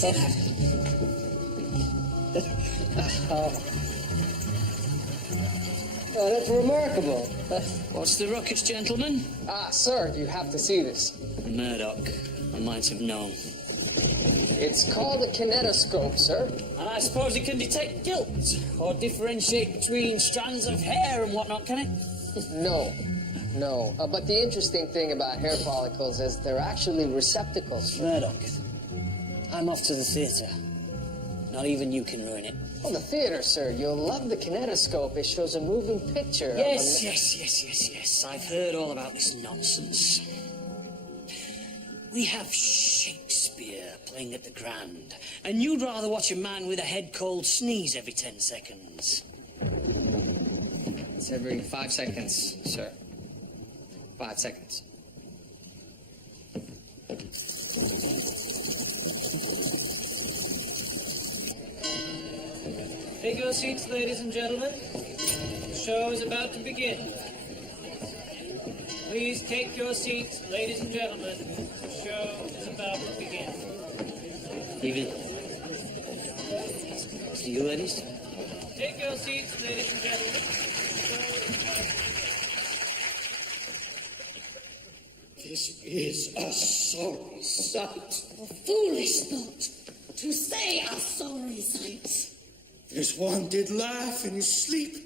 see that? Oh, that's remarkable. What's the ruckus, gentlemen? Sir, you have to see this. Murdoch. I might have known. It's called a kinetoscope, sir. And I suppose it can detect guilt, or differentiate between strands of hair and whatnot, can it? No. But the interesting thing about hair follicles is they're actually receptacles. Murdoch, I'm off to the theatre. Not even you can ruin it. Oh, the theater, sir. You'll love the kinetoscope. It shows a moving picture. Yes. I've heard all about this nonsense. We have Shakespeare playing at the Grand, and you'd rather watch a man with a head cold sneeze every 10 seconds. It's every 5 seconds, sir. 5 seconds. Take your seats, ladies and gentlemen. The show is about to begin. Please take your seats, ladies and gentlemen. The show is about to begin. Even to you, ladies. Take your seats, ladies and gentlemen. This is a sorry sight. A foolish thought to say a sorry sight. There's one did laugh in his sleep,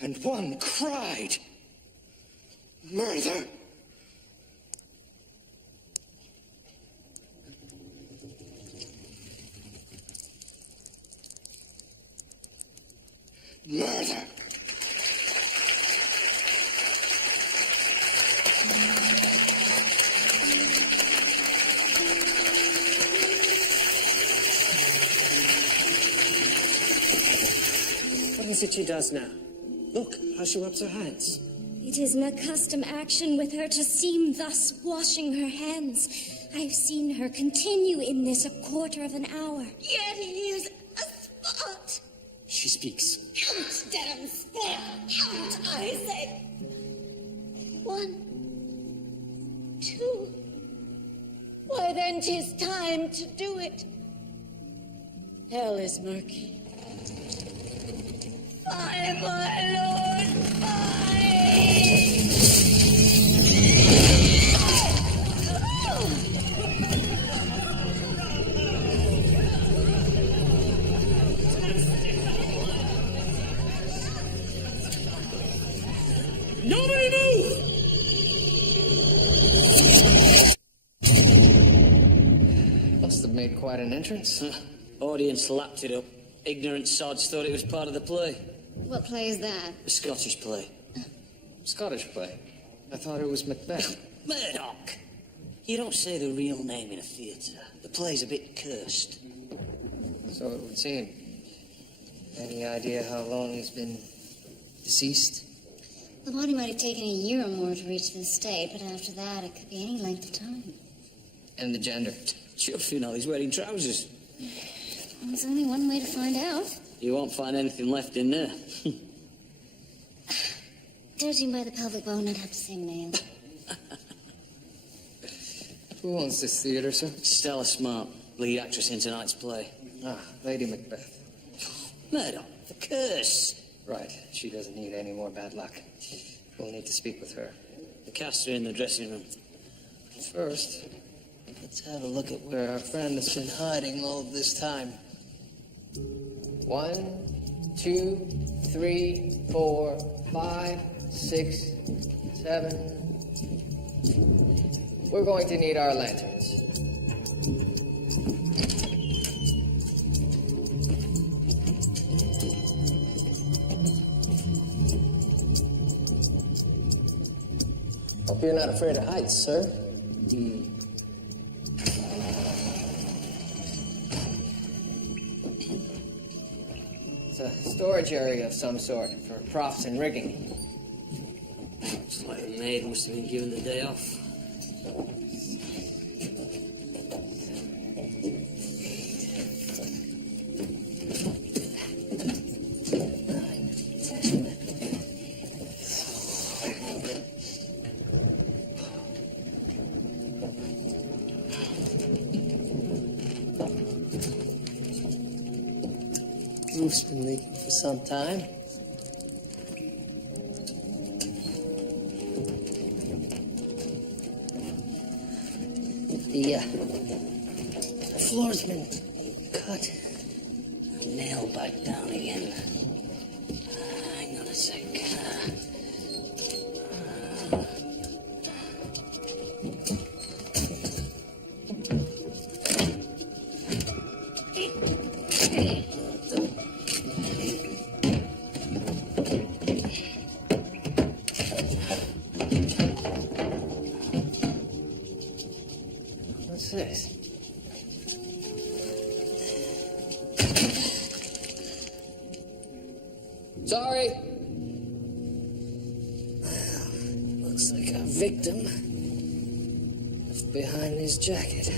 and one cried. Murder. Murder. What is it she does now? Look how she rubs her hands. It is an accustomed action with her to seem thus washing her hands. I've seen her continue in this a quarter of an hour. Yet he is a spot. She speaks. Count, damn spot. Count, I say. 1, 2. Why, then 'tis time to do it. Hell is murky. Fie, my lord, fie! Nobody move! Must have made quite an entrance. Audience lapped it up. Ignorant sods thought it was part of the play. What play is that? The Scottish play. Scottish play. I thought it was Macbeth. Murdoch! You don't say the real name in a theatre. The play's a bit cursed. So it would seem. Any idea how long he's been deceased? The body might have taken a year or more to reach this state, but after that, it could be any length of time. And the gender? Chuffing all, he's wearing trousers. There's only one way to find out. You won't find anything left in there. Judging by the pelvic bone, I'd have to say male. Who owns this theater, sir? Stella Smart, lead actress in tonight's play. Lady Macbeth. Murdoch, the curse. Right. She doesn't need any more bad luck. We'll need to speak with her. The cast are in the dressing room. First, let's have a look at where our friend has been hiding all this time. 1, 2, 3, 4, 5, 6, 7. We're going to need our lanterns. Hope you're not afraid of heights, sir. It's a storage area of some sort for props and rigging. It's like the maid must have been given the day off. pipe's been leaking for some time. The floor's been cut. Nail back down again. Hang on a sec. What's this? Sorry. Looks like our victim left behind his jacket.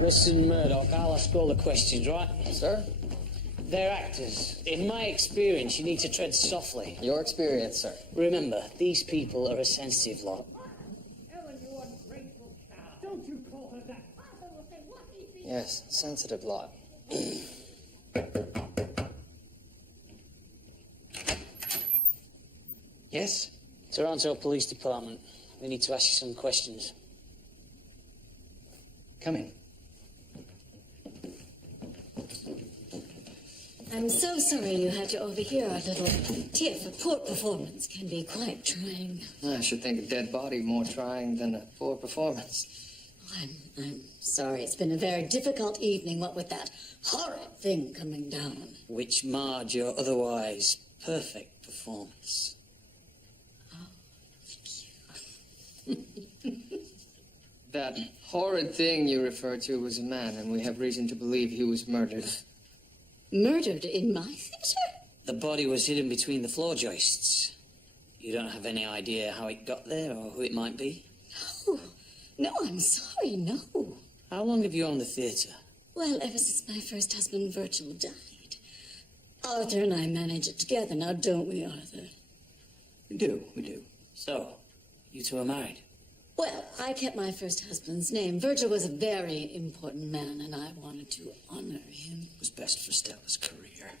Listen, Murdoch, I'll ask all the questions, right? Sir? They're actors. In my experience, you need to tread softly. Your experience, sir. Remember, these people are a sensitive lot. Ellen, you ungrateful cow. Don't you call her that. Father will say what he thinks. Yes, sensitive lot. Yes? Toronto Police Department. We need to ask you some questions. Come in. I'm so sorry you had to overhear our little tiff. A poor performance can be quite trying. I should think a dead body more trying than a poor performance. I'm sorry. It's been a very difficult evening, what with that horrid thing coming down. Which marred your otherwise perfect performance. That horrid thing you referred to was a man, and we have reason to believe he was murdered. Murdered in my theater? The body was hidden between the floor joists. You don't have any idea how it got there or who it might be? No, I'm sorry, no. How long have you owned the theatre? Well, ever since my first husband, Virgil, died. Arthur and I manage it together now, don't we, Arthur? We do. So, you two are married? Well, I kept my first husband's name. Virgil was a very important man, and I wanted to honor him. It was best for Stella's career.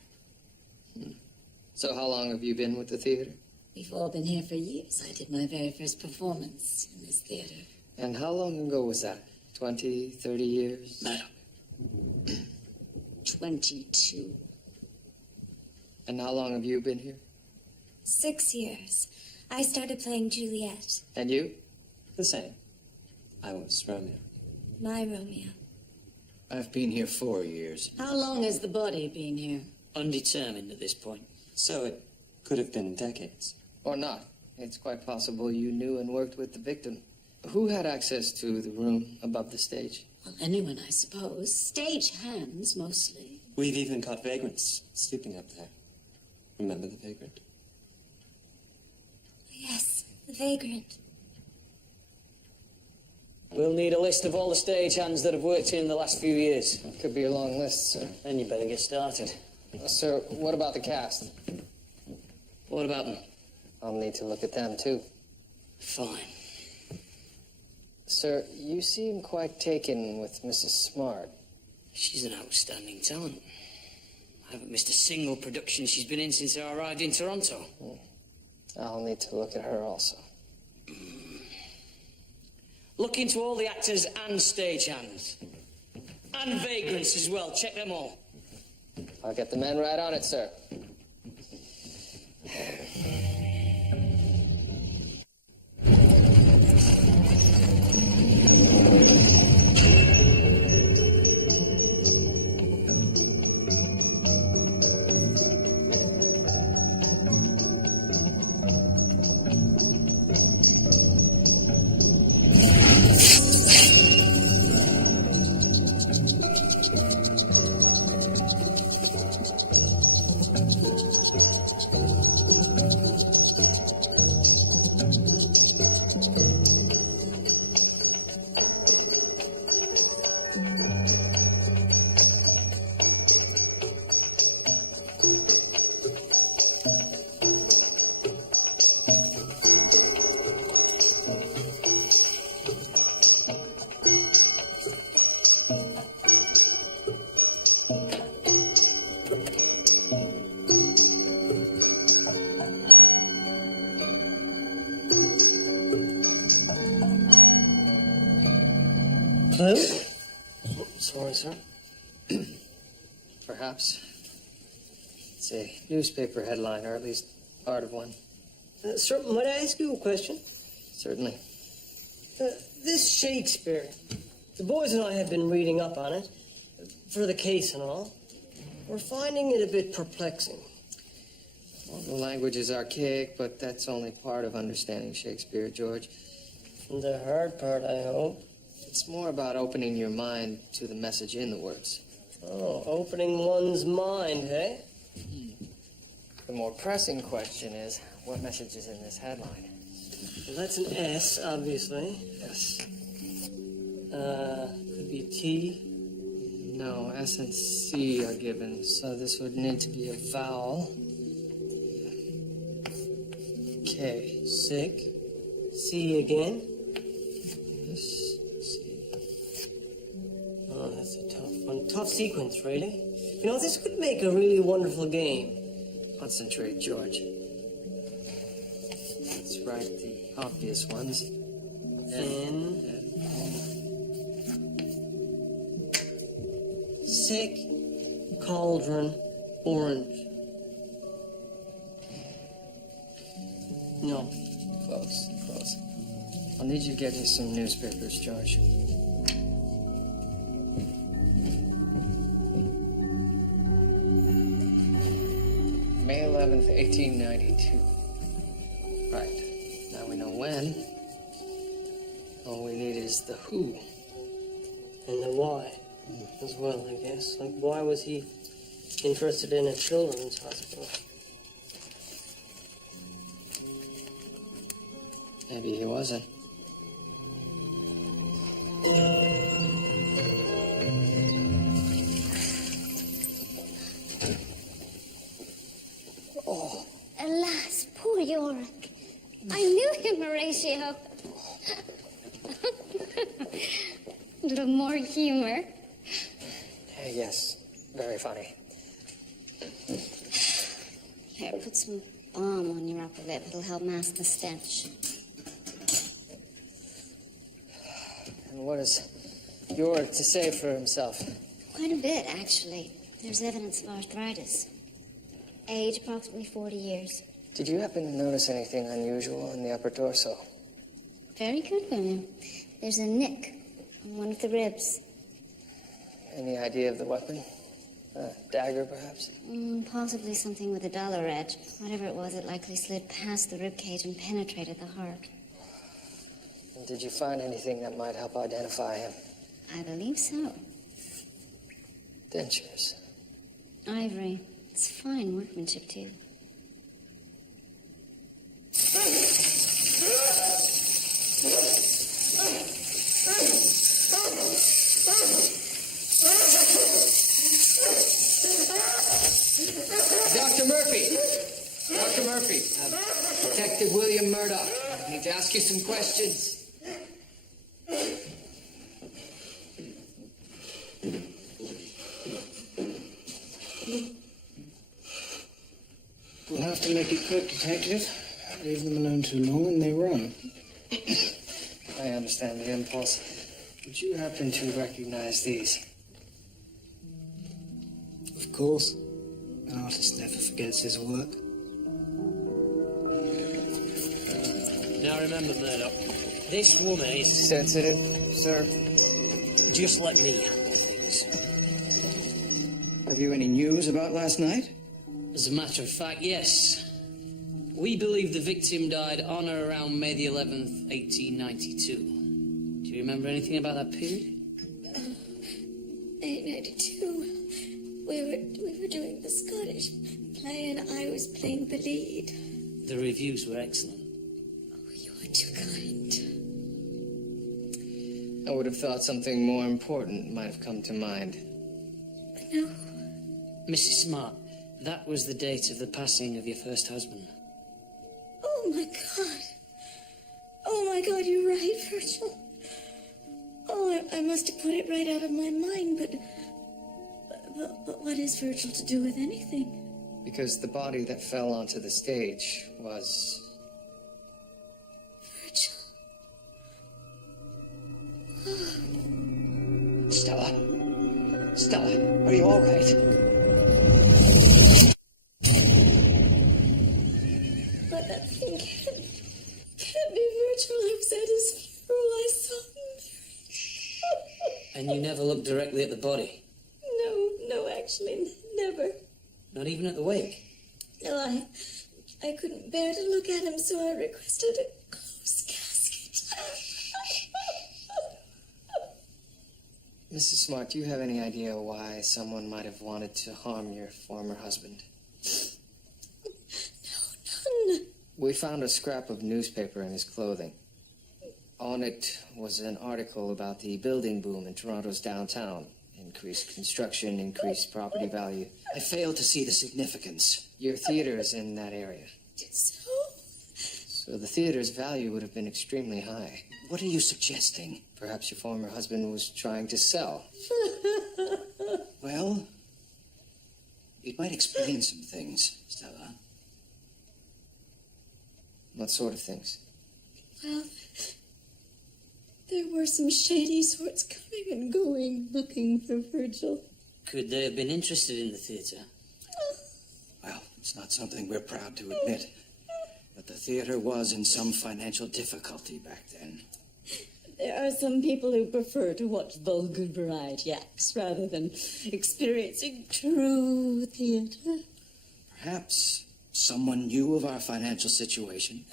So how long have you been with the theater? We've all been here for years. I did my very first performance in this theater. And how long ago was that? 20, 30 years? No. 22. And how long have you been here? 6 years. I started playing Juliet. And you? The same. I was Romeo. My Romeo. I've been here 4 years. How long has the body been here? Undetermined at this point. So it could have been decades. Or not. It's quite possible you knew and worked with the victim. Who had access to the room above the stage? Well, anyone, I suppose. Stage hands, mostly. We've even caught vagrants sleeping up there. Remember the vagrant? Yes, the vagrant. We'll need a list of all the stagehands that have worked here in the last few years. Could be a long list, sir. Then you better get started. Sir, what about the cast? What about them? I'll need to look at them, too. Fine. Sir, you seem quite taken with Mrs. Smart. She's an outstanding talent. I haven't missed a single production she's been in since I arrived in Toronto. I'll need to look at her also. Look into all the actors and stagehands. And vagrants as well. Check them all. I'll get the men right on it, sir. clue? Sorry, sir. Perhaps. It's a newspaper headline, or at least part of one. Sir, might I ask you a question? Certainly. This Shakespeare, the boys and I have been reading up on it, for the case and all. We're finding it a bit perplexing. Well, the language is archaic, but that's only part of understanding Shakespeare, George. The hard part, I hope. It's more about opening your mind to the message in the words. Oh, opening one's mind, eh? The more pressing question is, what message is in this headline? Well, that's an S, obviously. Yes. Could be a T. No, S and C are given, so this would need to be a vowel. K. Sick. C again. Yes, C. Oh, that's a tough one. Tough sequence, really. You know, this could make a really wonderful game. Concentrate, George. Let's write the obvious ones. N. Sick. Cauldron. Orange. No. Close, close. I'll need you to get you some newspapers, George. May 11th, 1892. Right. Now we know when. All we need is the who. And the why as well, I guess. Like, why was he interested in a children's hospital? Maybe he wasn't. Oh. Alas, poor Yorick. I knew him, Horatio. A little more humor. Yes, very funny. Here, put some balm on your upper lip. It'll help mask the stench. And what has Yorick to say for himself? Quite a bit, actually. There's evidence of arthritis. Age, approximately 40 years. Did you happen to notice anything unusual in the upper torso? Very good, William. There's a nick on one of the ribs. Any idea of the weapon? A dagger, perhaps? Possibly something with a duller edge. Whatever it was, it likely slid past the ribcage and penetrated the heart. And did you find anything that might help identify him? I believe so. Dentures. Ivory. It's fine workmanship, too. Dr. Murphy! Dr. Murphy, Detective William Murdoch. I need to ask you some questions. We'll have to make it quick, Detective. Leave them alone too long and they run. I understand the impulse. Would you happen to recognize these? Of course. An artist never forgets his work. Now remember, Murdoch, this woman is... Sensitive, sir. Just let me handle things. Have you any news about last night? As a matter of fact, yes. We believe the victim died on or around May the 11th, 1892. Do you remember anything about that period? 1892. We were doing the Scottish play and I was playing the lead. The reviews were excellent. Oh, you are too kind. I would have thought something more important might have come to mind. No. Mrs. Smart, that was the date of the passing of your first husband. Oh my God. Oh my God, you're right, Virgil. Oh, I must have put it right out of my mind, but what is Virgil to do with anything? Because the body that fell onto the stage was... Virgil. Oh. Stella? Stella, are you all right? But that thing can't be Virgil. I was at his funeral. I saw him there. And you never looked directly at the body? No, actually, never. Not even at the wake? No, I couldn't bear to look at him, so I requested a closed casket. Mrs. Smart, do you have any idea why someone might have wanted to harm your former husband? No, none. We found a scrap of newspaper in his clothing. On it was an article about the building boom in Toronto's downtown. Increased construction, increased property value. I fail to see the significance. Your theater is in that area. So the theater's value would have been extremely high. What are you suggesting? Perhaps your former husband was trying to sell. Well, it might explain some things, Stella. What sort of things? Well, there were some shady sorts coming and going, looking for Virgil. Could they have been interested in the theatre? Well, it's not something we're proud to admit, but the theater was in some financial difficulty back then. There are some people who prefer to watch vulgar variety acts rather than experiencing true theater. Perhaps someone knew of our financial situation,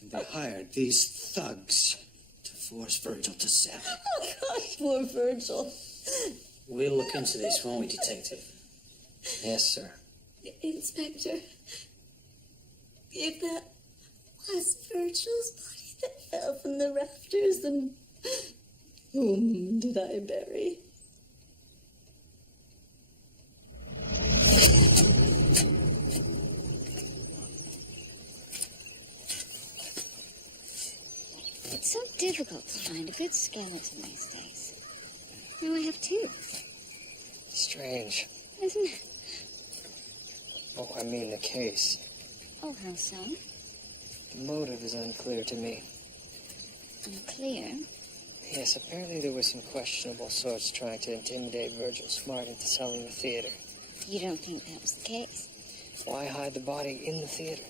and they hired these thugs to force Virgil to sell. Oh, God, poor Virgil. We'll look into this, won't we, Detective? Yes, sir. Inspector, if that was Virgil's body that fell from the rafters, then whom did I bury? It's so difficult to find a good skeleton these days. Now I have two, Strange. isn't it? Oh, I mean the case. Oh, how so? The motive is unclear to me. Unclear. Yes, apparently there were some questionable sorts trying to intimidate Virgil Smart into selling the theater. You don't think that was the case? Why hide the body in the theater?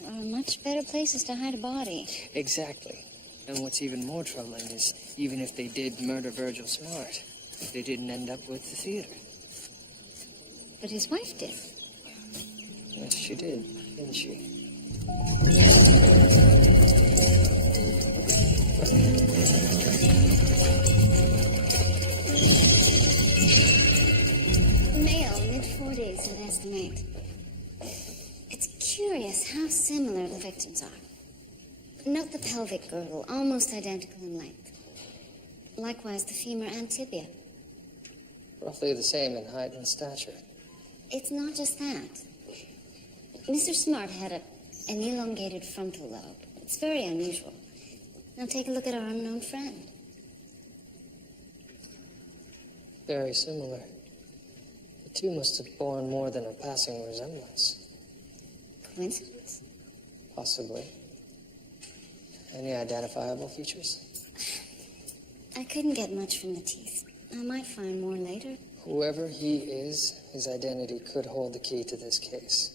There are much better places to hide a body. Exactly. And what's even more troubling is, even if they did murder Virgil Smart, they didn't end up with the theater. But his wife did. Yes, she did, didn't she? Male, mid-40s, I'd estimate. It's curious how similar the victims are. Note the pelvic girdle, almost identical in length. Likewise, the femur and tibia. Roughly the same in height and stature. It's not just that. Mr. Smart had an elongated frontal lobe. It's very unusual. Now take a look at our unknown friend. Very similar. The two must have borne more than a passing resemblance. Coincidence? Possibly. Any identifiable features? I couldn't get much from the teeth. I might find more later. Whoever he is, his identity could hold the key to this case.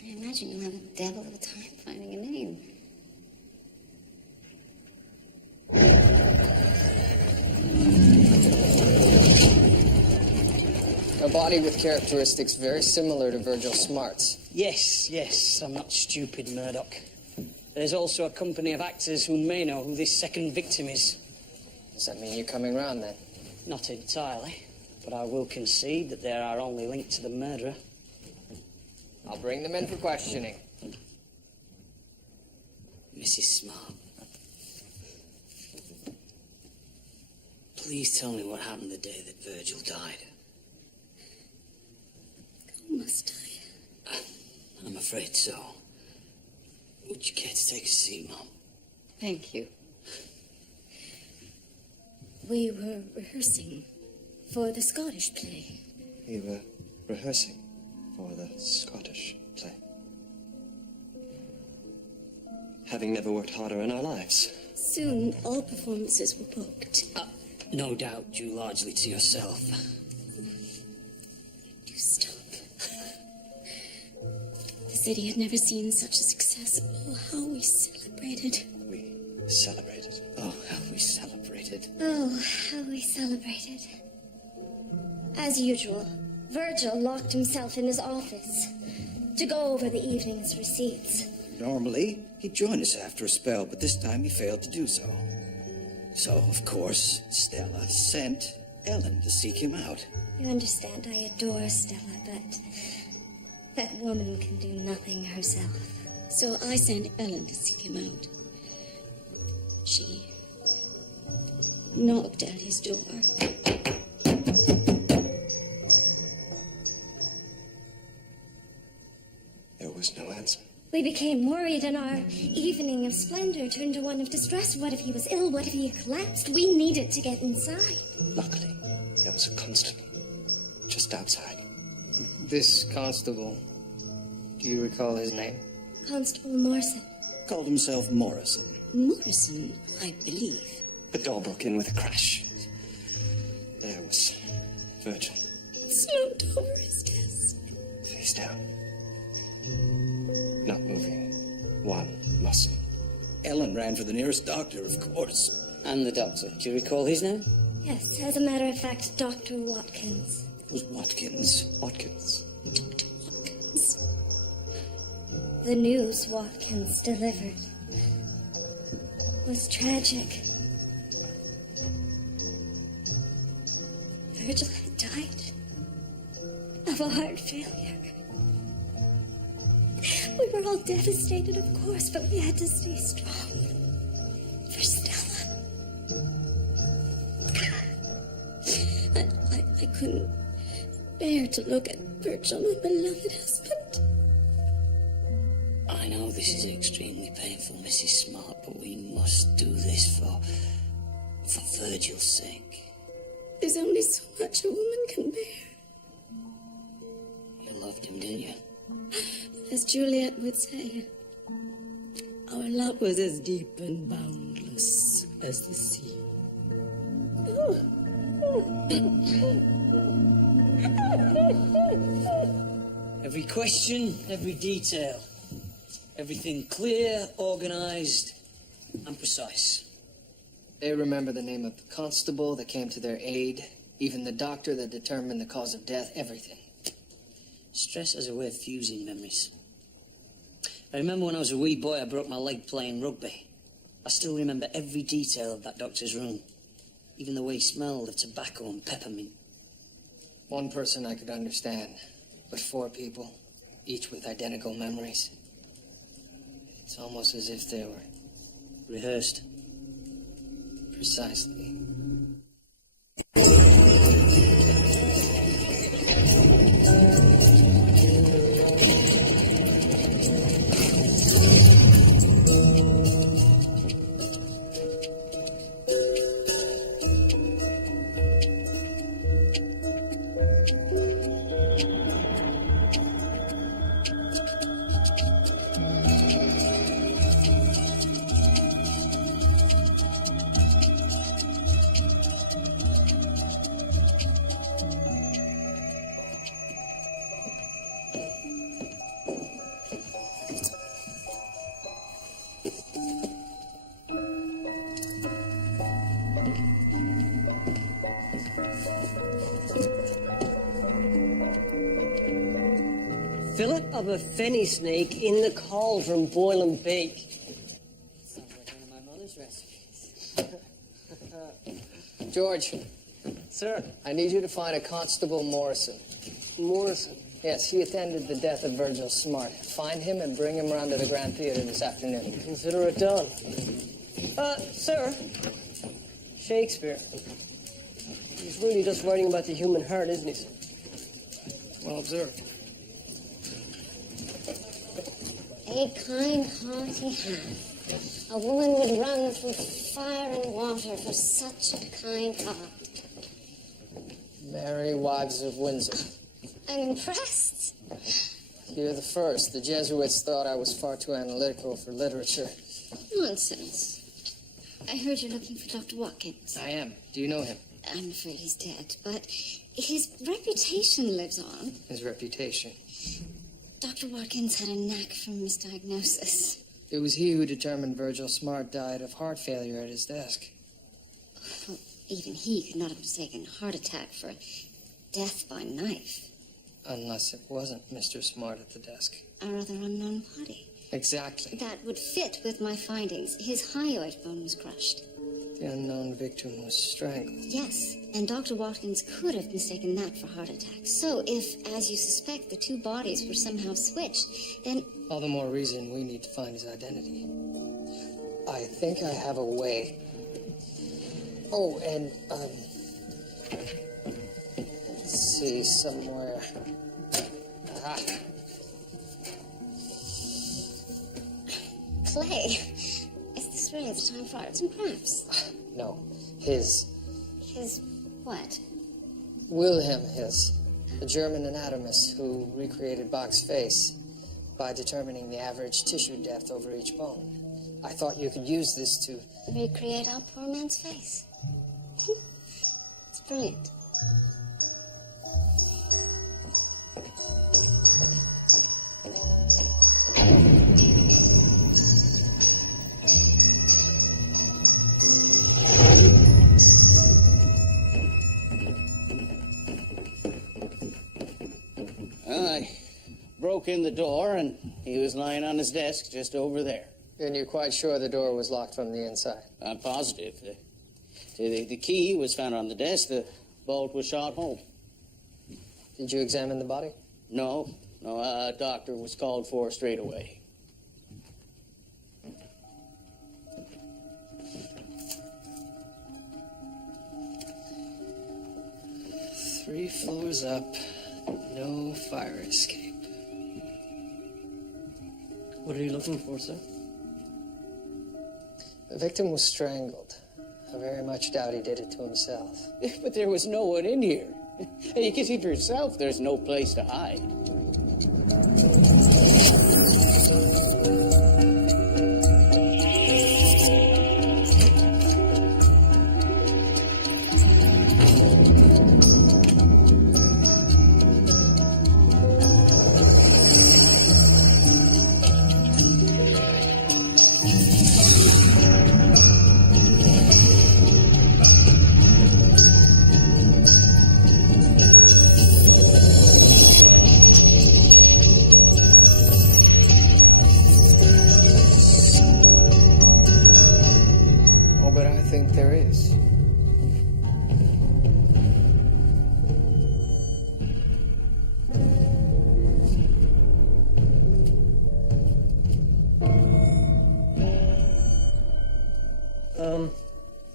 I imagine you'll have a devil of a time finding a name. A body with characteristics very similar to Virgil Smart's. Yes, I'm not stupid, Murdoch. There's also a company of actors who may know who this second victim is. Does that mean you're coming round, then? Not entirely, but I will concede that they are only linked to the murderer. I'll bring them in for questioning. Mrs. Smart, please tell me what happened the day that Virgil died. Must I? I'm afraid so. Would you care to take a seat, Mom? Thank you. We were rehearsing for the Scottish play. We were rehearsing for the Scottish play. Having never worked harder in our lives. Soon, all performances were booked. No doubt due largely to yourself. Do stop. The city had never seen such a success. Oh, how we celebrated. We celebrated. Oh, how we celebrated. Oh, how we celebrated. As usual, Virgil locked himself in his office to go over the evening's receipts. Normally, he'd join us after a spell, but this time he failed to do so. So, of course, Stella sent Ellen to seek him out. You understand, I adore Stella, but that woman can do nothing herself. So I sent Ellen to seek him out. She knocked at his door. There was no answer. We became worried, and our evening of splendor turned to one of distress. What if he was ill? What if he had collapsed? We needed to get inside. Luckily, there was a constable just outside. This constable, do you recall his name? Constable Morrison. Called himself Morrison. Morrison, I believe. The door broke in with a crash. There was Virgil, Slumped over his desk. face down. Not moving. One muscle. Ellen ran for the nearest doctor, of course. And the doctor, do you recall his name? Yes, as a matter of fact, Dr. Watkins. It was Watkins. Watkins. Dr. Watkins. The news Watkins delivered was tragic. Virgil had died of a heart failure. We were all devastated, of course, but we had to stay strong for Stella. I couldn't bear to look at Virgil, my beloved husband. I know this is extremely painful, Mrs. Smart, but we must do this for Virgil's sake. There's only so much a woman can bear. You loved him, didn't you? As Juliet would say, our love was as deep and boundless as the sea. Every question, every detail. Everything clear, organized, and precise. They remember the name of the constable that came to their aid, even the doctor that determined the cause of death, everything. Stress has a way of fusing memories. I remember when I was a wee boy, I broke my leg playing rugby. I still remember every detail of that doctor's room. Even the way he smelled of tobacco and peppermint. One person I could understand, but four people, each with identical memories. It's almost as if they were Rehearsed. precisely. Fillet of a fenny snake in the cauldron, boil and bake. Sounds like one of my mother's recipes. George, Sir, I need you to find a Constable Morrison. Morrison. Yes, he attended the death of Virgil Smart. Find him and bring him around to the Grand Theater this afternoon. Consider it done. Sir, Shakespeare. He's really just writing about the human heart, isn't he, sir? Well observed. A kind heart he had. A woman would run through fire and water for such a kind heart. Mary, Wives of Windsor. I'm impressed. You're the first. The Jesuits thought I was far too analytical for literature. Nonsense. I heard you're looking for Dr. Watkins. I am. Do you know him? I'm afraid he's dead, but his reputation lives on. His reputation. Dr. Watkins had a knack for misdiagnosis. It was he who determined Virgil Smart died of heart failure at his desk. Well, even he could not have mistaken a heart attack for death by knife. Unless it wasn't Mr. Smart at the desk. A rather unknown body. Exactly. That would fit with my findings. His hyoid bone was crushed. The unknown victim was strangled. Yes, and Dr. Watkins could have mistaken that for heart attack. So if, as you suspect, the two bodies were somehow switched, then... All the more reason we need to find his identity. I think I have a way. Oh, and, let's see, somewhere. Aha. Clay. Is this really the time for arts and crafts? No, his. His what? Wilhelm His, the German anatomist who recreated Bach's face by determining the average tissue depth over each bone. I thought you could use this to... Recreate our poor man's face. It's brilliant. I broke in the door, and he was lying on his desk just over there. And you're quite sure the door was locked from the inside? I'm positive. The key was found on the desk. The bolt was shot home. Did you examine the body? No. A doctor was called for straight away. Three floors up, no fire escape. What are you looking for, sir? The victim was strangled. I very much doubt he did it to himself. But there was no one in here. You can see for yourself there's no place to hide. But I think there is.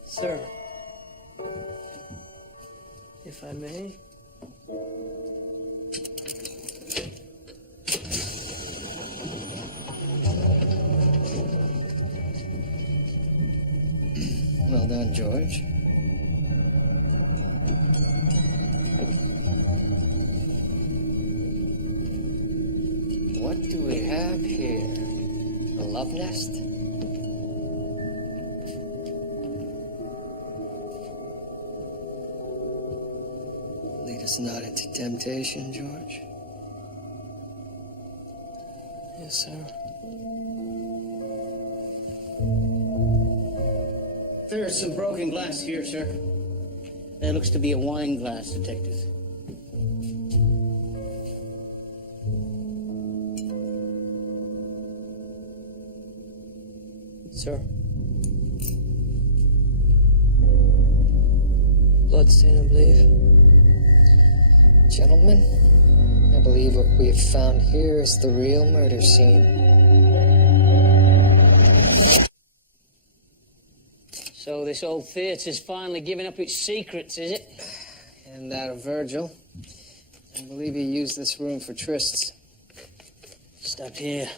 Sir, if I may. Well done, George. What do we have here? A love nest? Lead us not into temptation, George. Yes, sir. There's some broken glass here, sir. That looks to be a wine glass, Detective. Sir. Bloodstain, I believe. Gentlemen, I believe what we have found here is the real murder scene. So this old theatre's finally giving up its secrets, is it? And that of Virgil. I believe he used this room for trysts. Stop here.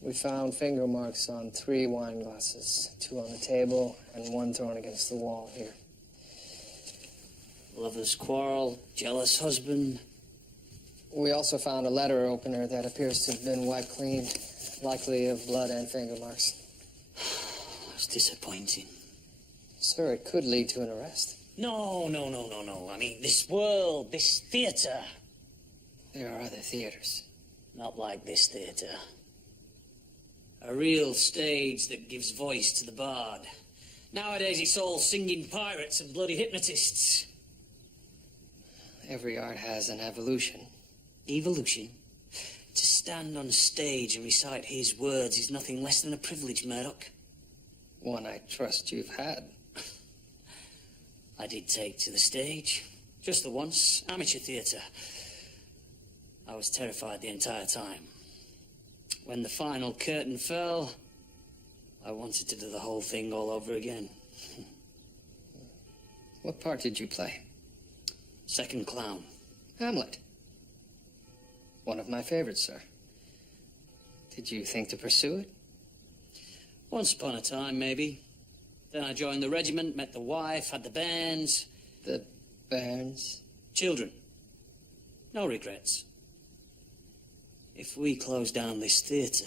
We found finger marks on 3 wine glasses, 2 on the table and 1 thrown against the wall here. Lover's quarrel, jealous husband. We also found a letter opener that appears to have been wiped clean, likely of blood and finger marks. It's disappointing. Sir, it could lead to an arrest. No. I mean, this world, this theatre. There are other theaters. Not like this theatre. A real stage that gives voice to the bard. Nowadays it's all singing pirates and bloody hypnotists. Every art has an evolution. Evolution? To stand on stage and recite his words is nothing less than a privilege, Murdoch. One I trust you've had. I did take to the stage. Just the once. Amateur theatre. I was terrified the entire time. When the final curtain fell, I wanted to do the whole thing all over again. What part did you play? Second clown. Hamlet. One of my favorites, sir. Did you think to pursue it? Once upon a time, maybe. Then I joined the regiment, met the wife, had the bairns. The bairns? Children. No regrets. If we close down this theatre,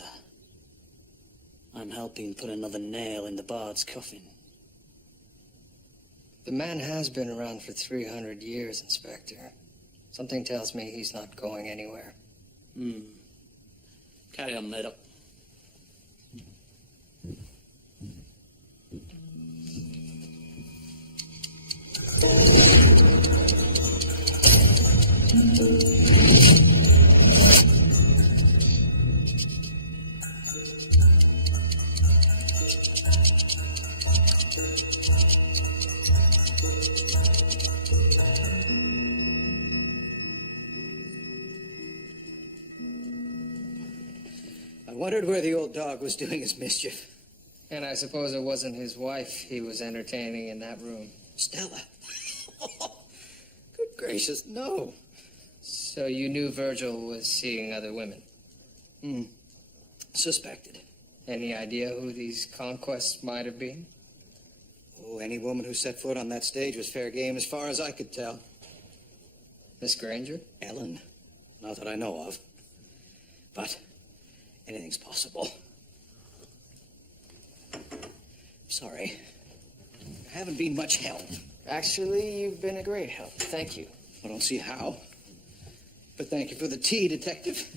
I'm helping put another nail in the bard's coffin. The man has been around for 300 years, Inspector. Something tells me he's not going anywhere. Carry on, Murdoch. I wondered where the old dog was doing his mischief. And I suppose it wasn't his wife he was entertaining in that room. Stella. Good gracious, no. So you knew Virgil was seeing other women? Suspected. Any idea who these conquests might have been? Oh, any woman who set foot on that stage was fair game as far as I could tell. Miss Granger? Ellen. Not that I know of. But anything's possible. Sorry. I haven't been much help. Actually, you've been a great help. Thank you. I don't see how. But thank you for the tea, Detective.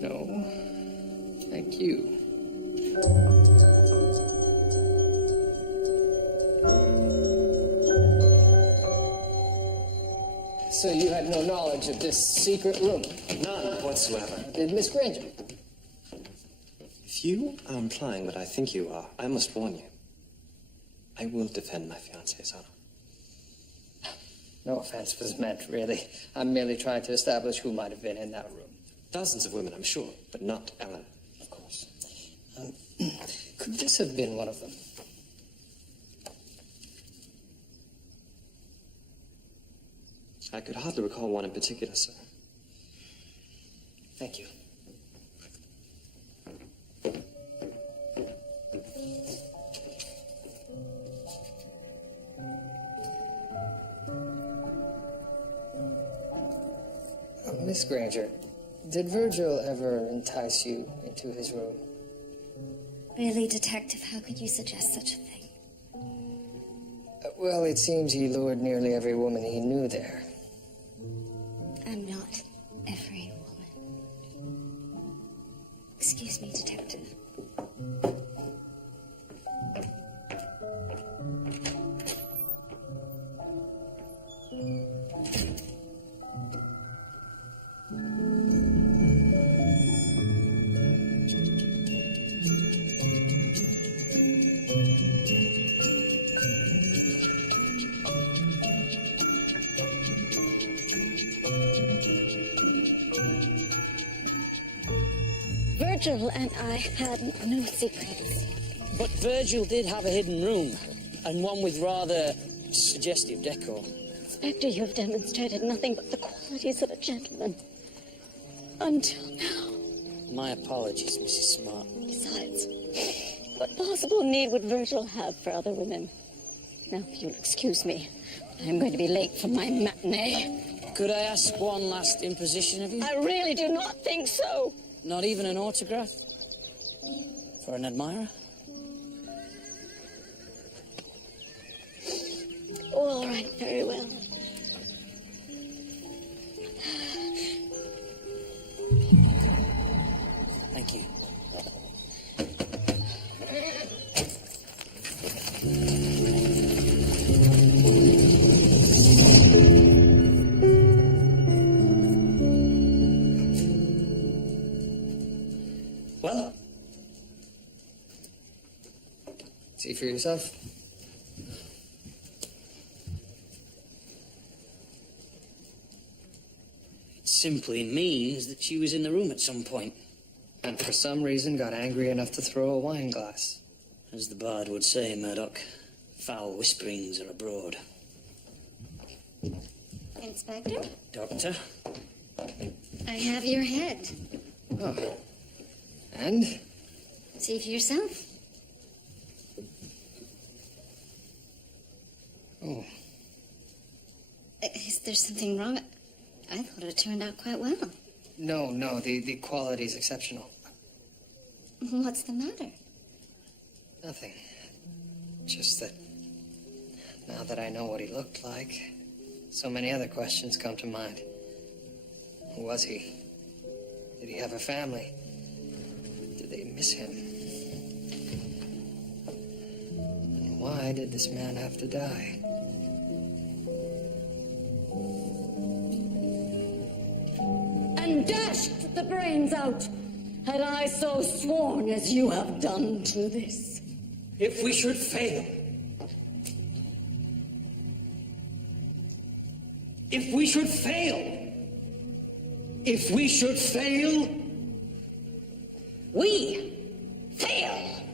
No. Thank you. So you had no knowledge of this secret room? None whatsoever. Did Miss Granger? If you are implying what I think you are, I must warn you. I will defend my fiancée's honor. No offense was meant, really. I'm merely trying to establish who might have been in that room. Dozens of women, I'm sure, but not Ellen. Of course. Could this have been one of them? I could hardly recall one in particular, sir. Thank you. Miss Granger, did Virgil ever entice you into his room? Really, Detective, how could you suggest such a thing? Well, it seems he lured nearly every woman he knew there. I'm not every woman. Excuse me, Detective. Virgil and I had no secrets. But Virgil did have a hidden room, and one with rather suggestive decor. Inspector, you have demonstrated nothing but the qualities of a gentleman. Until now. My apologies, Mrs. Smart. Besides, what possible need would Virgil have for other women? Now, if you'll excuse me, I'm going to be late for my matinee. Could I ask one last imposition of you? I really do not think so. Not even an autograph? For an admirer? Oh, all right, very well. Thank you. Well? See for yourself. It simply means that she was in the room at some point. And for some reason got angry enough to throw a wine glass. As the bard would say, Murdoch, foul whisperings are abroad. Inspector, Doctor? I have your head. Oh. And? See for yourself. Oh. Is there something wrong? I thought it turned out quite well. No, the quality's exceptional. What's the matter? Nothing. Just that now that I know what he looked like, so many other questions come to mind. Who was he? Did he have a family? Did they miss him? And why did this man have to die? And dashed the brains out, had I so sworn as you have done to this. If we should fail. If we should fail. If we should fail. We fail.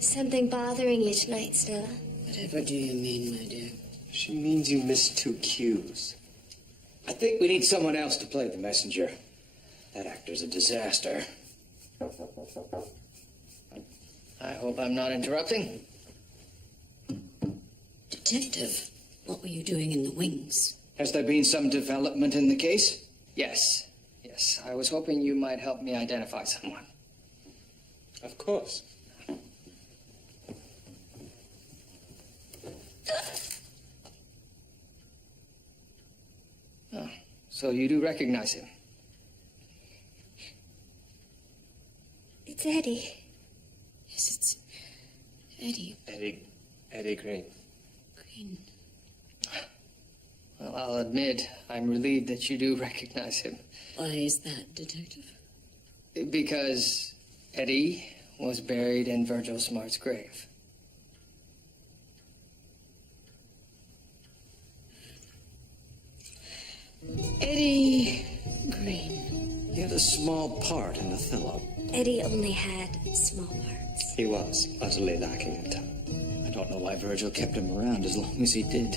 Something bothering you tonight, Stella? Whatever do you mean, my dear? She means you missed 2 cues. I think we need someone else to play the messenger. That actor's a disaster. I hope I'm not interrupting. Detective, what were you doing in the wings? Has there been some development in the case? Yes. I was hoping you might help me identify someone. Of course. Oh, so you do recognize him? It's Eddie. Yes, it's Eddie Eddie Green. Green. Well, I'll admit, I'm relieved that you do recognize him. Why is that, Detective? Because Eddie was buried in Virgil Smart's grave. Eddie Green. He had a small part in Othello. Eddie only had small parts. He was utterly lacking in talent. I don't know why Virgil kept him around as long as he did.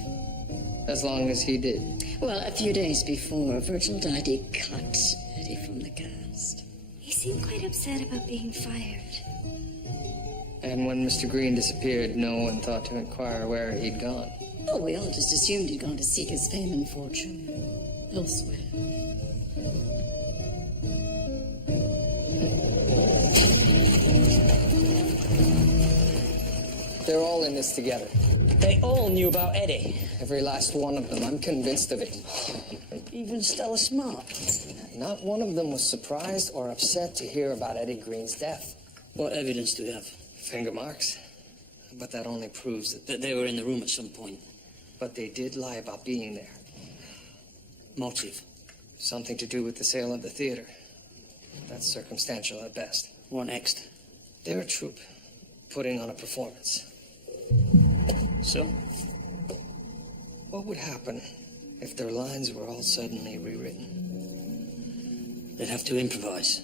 As long as he did. Well, a few days before Virgil died, he cut Eddie from the cast. He seemed quite upset about being fired. And when Mr. Green disappeared, no one thought to inquire where he'd gone. Oh, we all just assumed he'd gone to seek his fame and fortune elsewhere. They're all in this together. They all knew about Eddie. Every last one of them. I'm convinced of it. Even Stella Smart. Not one of them was surprised or upset to hear about Eddie Green's death. What evidence do we have? Finger marks. But that only proves That they were in the room at some point. But they did lie about being there. Motive? Something to do with the sale of the theater. That's circumstantial at best. What next? They're a troupe, putting on a performance. So? What would happen if their lines were all suddenly rewritten? They'd have to improvise.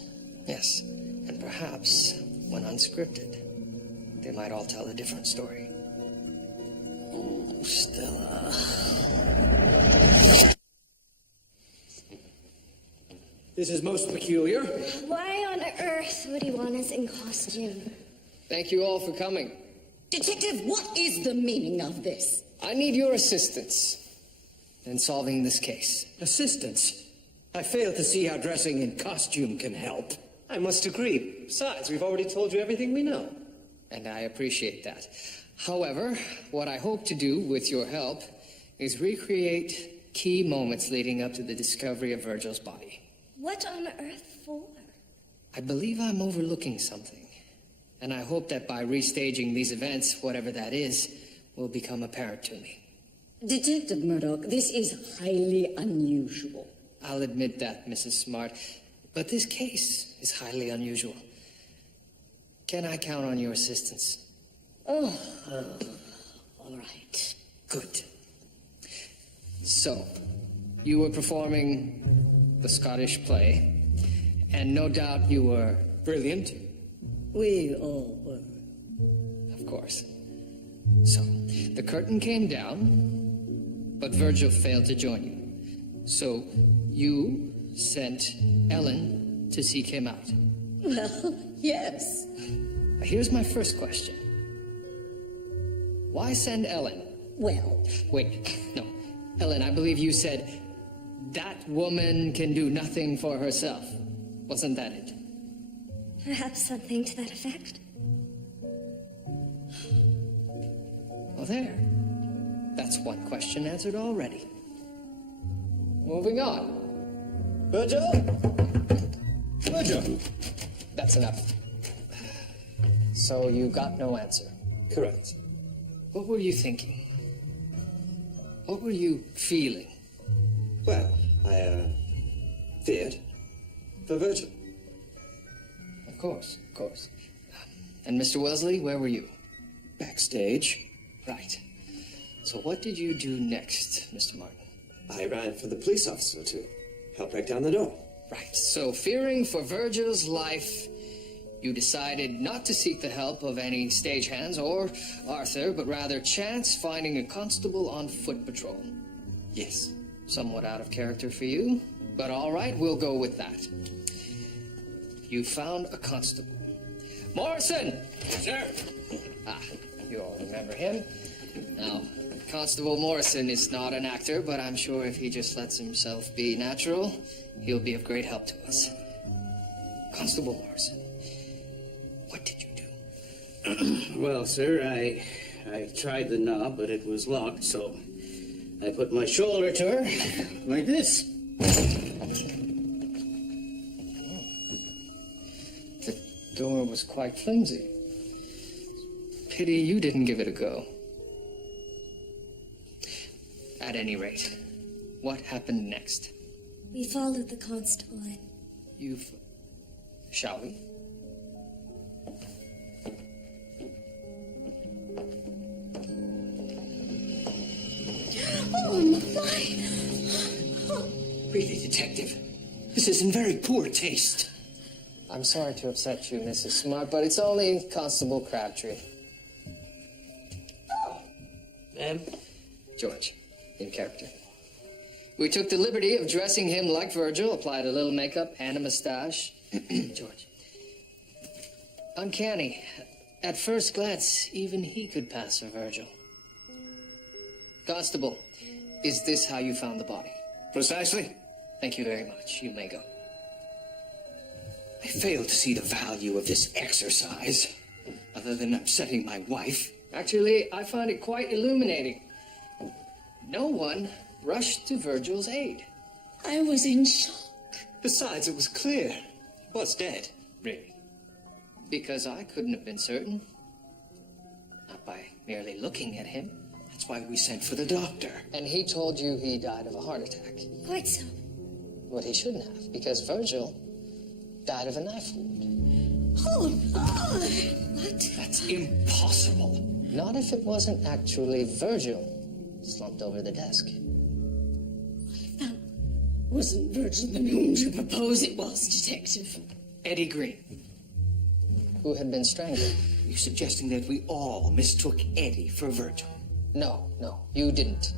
Yes, and perhaps, when unscripted, they might all tell a different story. Oh, Stella. This is most peculiar. Why on earth would he want us in costume? Thank you all for coming. Detective, what is the meaning of this? I need your assistance in solving this case. Assistance? I fail to see how dressing in costume can help. I must agree. Besides, we've already told you everything we know. And I appreciate that. However, what I hope to do with your help is recreate key moments leading up to the discovery of Virgil's body. What on earth for? I believe I'm overlooking something. And I hope that by restaging these events, whatever that is, will become apparent to me. Detective Murdoch, this is highly unusual. I'll admit that, Mrs. Smart. But this case is highly unusual. Can I count on your assistance? Oh, all right. Good. So, you were performing the Scottish play, and no doubt you were brilliant. We all were. Of course. So, the curtain came down, but Virgil failed to join you. So, you sent Ellen to seek him out. Well, yes. Here's my first question. Why send Ellen? Well, Wait, no. Ellen, I believe you said, that woman can do nothing for herself. Wasn't that it? Perhaps something to that effect. Well, there. That's one question answered already. Moving on. Virgil? Virgil? That's enough. So you got no answer. Correct. What were you thinking? What were you feeling? Well, I, feared for Virgil. Of course, of course. And Mr. Wesley, where were you? Backstage. Right. So what did you do next, Mr. Martin? I ran for the police officer to help break down the door. Right. So fearing for Virgil's life, you decided not to seek the help of any stagehands or Arthur, but rather chance finding a constable on foot patrol. Yes. Somewhat out of character for you, but all right, we'll go with that. You found a constable. Morrison! Sir? Ah, you all remember him. Now, Constable Morrison is not an actor, but I'm sure if he just lets himself be natural, he'll be of great help to us. Constable Morrison, what did you do? Well, sir, I tried the knob, but it was locked, so I put my shoulder to her, like this. The door was quite flimsy. Pity you didn't give it a go. At any rate, what happened next? We followed the constable in. Shall we? Oh, my! Really, Detective? This is in very poor taste. I'm sorry to upset you, Mrs. Smart, but it's only Constable Crabtree. Ma'am? George, in character. We took the liberty of dressing him like Virgil, applied a little makeup and a mustache. George. Uncanny. At first glance, even he could pass for Virgil. Constable, is this how you found the body? Precisely. Thank you very much. You may go. I fail to see the value of this exercise, other than upsetting my wife. Actually, I find it quite illuminating. No one rushed to Virgil's aid. I was in shock. Besides, it was clear. He was dead. Really? Because I couldn't have been certain. Not by merely looking at him. That's why we sent for the doctor. And he told you he died of a heart attack. Quite so. Well, he shouldn't have, because Virgil died of a knife wound. Oh, no! What? That's impossible. Not if it wasn't actually Virgil slumped over the desk. That wasn't Virgil the whom you propose it was, Detective. Eddie Green, who had been strangled. You're suggesting that we all mistook Eddie for Virgil? No, you didn't.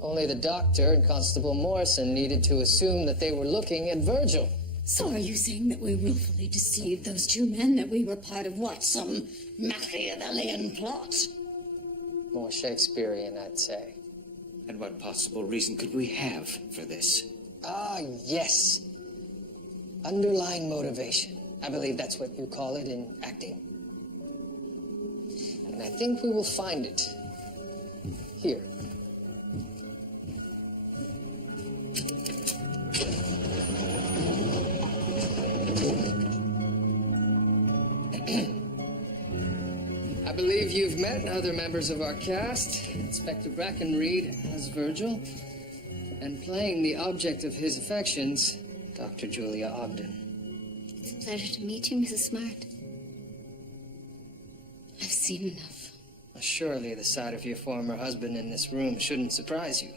Only the doctor and Constable Morrison needed to assume that they were looking at Virgil. So are you saying that we willfully deceived those two men, that we were part of what, some Machiavellian plot? More Shakespearean, I'd say. And what possible reason could we have for this? Ah, yes. Underlying motivation. I believe that's what you call it in acting. And I think we will find it here. I believe you've met other members of our cast. Inspector Brackenreed as Virgil, and playing the object of his affections, Dr. Julia Ogden. It's a pleasure to meet you, Mrs. Smart. I've seen enough. Surely the sight of your former husband in this room shouldn't surprise you.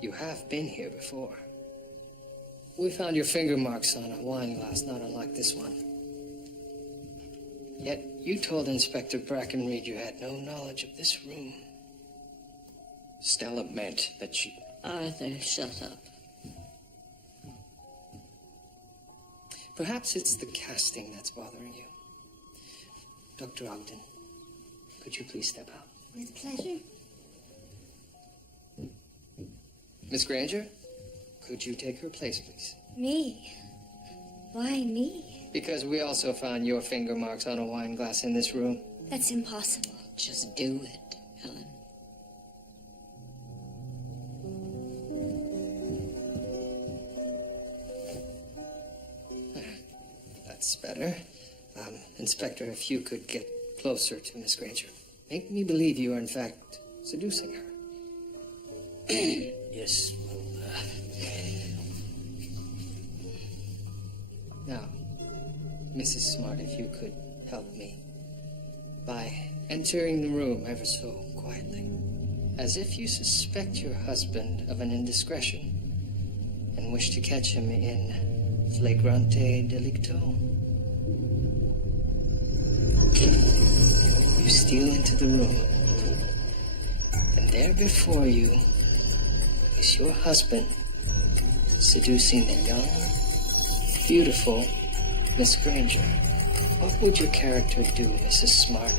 You have been here before. We found your finger marks on a wine glass not unlike this one. Yet you told Inspector Brackenreed you had no knowledge of this room. Stella meant that she... Arthur, shut up. Perhaps it's the casting that's bothering you. Dr. Ogden, could you please step out? With pleasure. Miss Granger, could you take her place, please? Me? Why me? Because we also found your finger marks on a wine glass in this room. That's impossible. Just do it, Helen. That's better. Inspector, if you could get closer to Miss Granger. Make me believe you are, in fact, seducing her. Yes, well, Now, Mrs. Smart, if you could help me by entering the room ever so quietly, as if you suspect your husband of an indiscretion and wish to catch him in flagrante delicto. You steal into the room, and there before you is your husband seducing the young, beautiful Miss Granger. What would your character do, Mrs. Smart,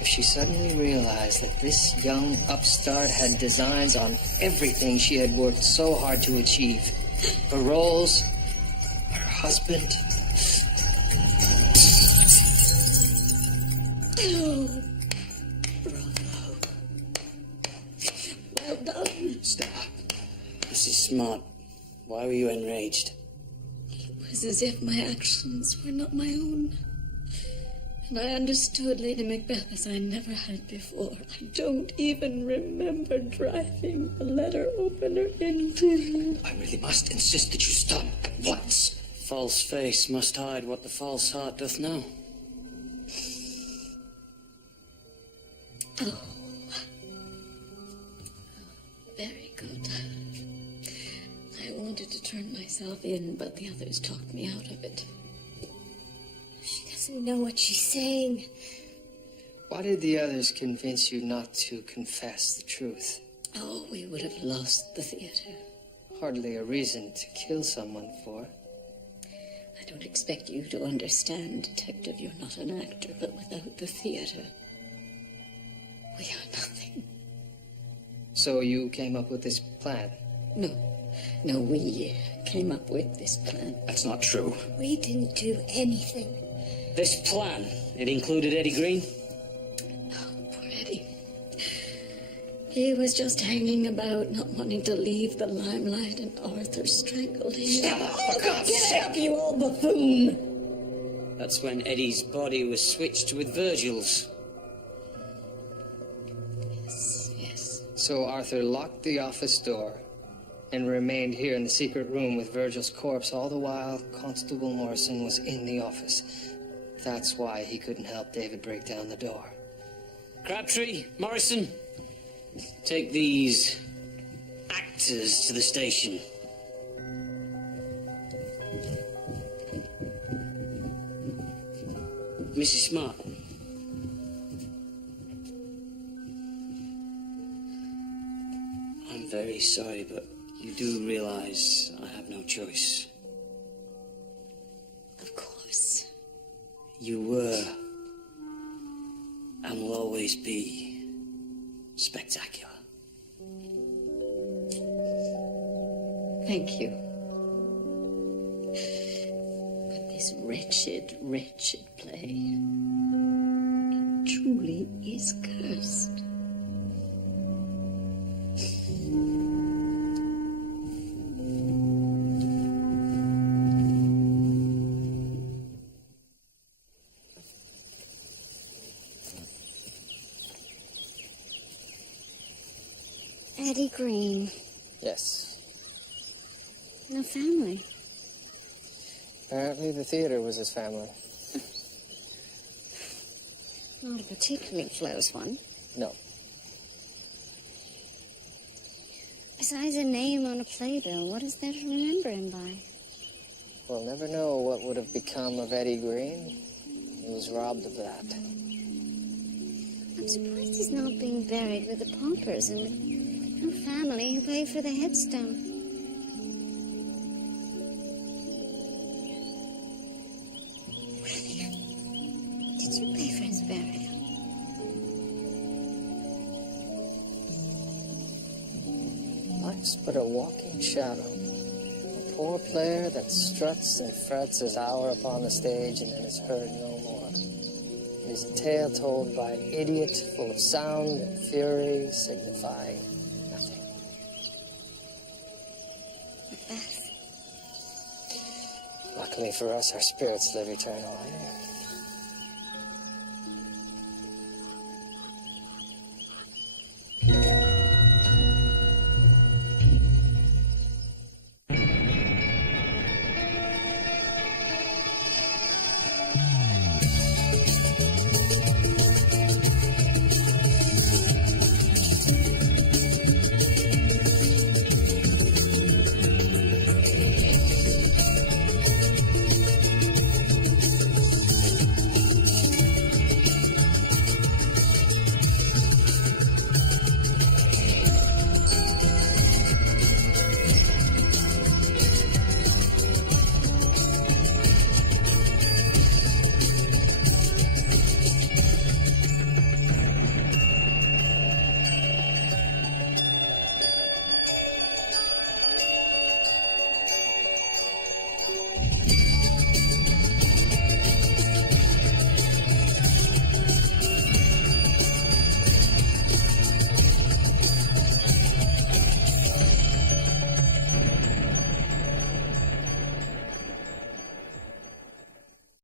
if she suddenly realized that this young upstart had designs on everything she had worked so hard to achieve? Her roles, her husband. Oh, bravo. Well done. Stella. Mrs. Smart, why were you enraged? It was as if my actions were not my own. And I understood Lady Macbeth as I never had before. I don't even remember driving the letter opener into. I really must insist that you stop at once. False face must hide what the false heart doth know. Oh. Very good. I wanted to turn myself in, but the others talked me out of it. She doesn't know what she's saying. Why did the others convince you not to confess the truth? Oh, we would have lost the theater. Hardly a reason to kill someone for. I don't expect you to understand, Detective. You're not an actor, but without the theater, we are nothing. So you came up with this plan? No, we came up with this plan. That's not true. We didn't do anything. This plan, it included Eddie Green? Oh, poor Eddie. He was just hanging about, not wanting to leave the limelight, and Arthur strangled him. Oh, for God's Get up, you old buffoon! That's when Eddie's body was switched with Virgil's. Yes. So Arthur locked the office door and remained here in the secret room with Virgil's corpse all the while Constable Morrison was in the office. That's why he couldn't help David break down the door. Crabtree, Morrison, take these actors to the station. Mrs. Smart. I'm very sorry, but you do realize I have no choice. Of course. You were, and will always be spectacular. Thank you. But this wretched, wretched play, it truly is cursed. Eddie Green. Yes. No family. Apparently the theater was his family. Not a particularly close one. No. Besides a name on a playbill, what is there to remember him by? We'll never know what would have become of Eddie Green. He was robbed of that. I'm surprised he's not being buried with the paupers and with no family who paid for the headstone. Did you pay for his burial? Life's but a walking shadow. A poor player that struts and frets his hour upon the stage and then is heard no more. It is a tale told by an idiot full of sound and fury, signifying nothing. Macbeth. Luckily for us, our spirits live eternally.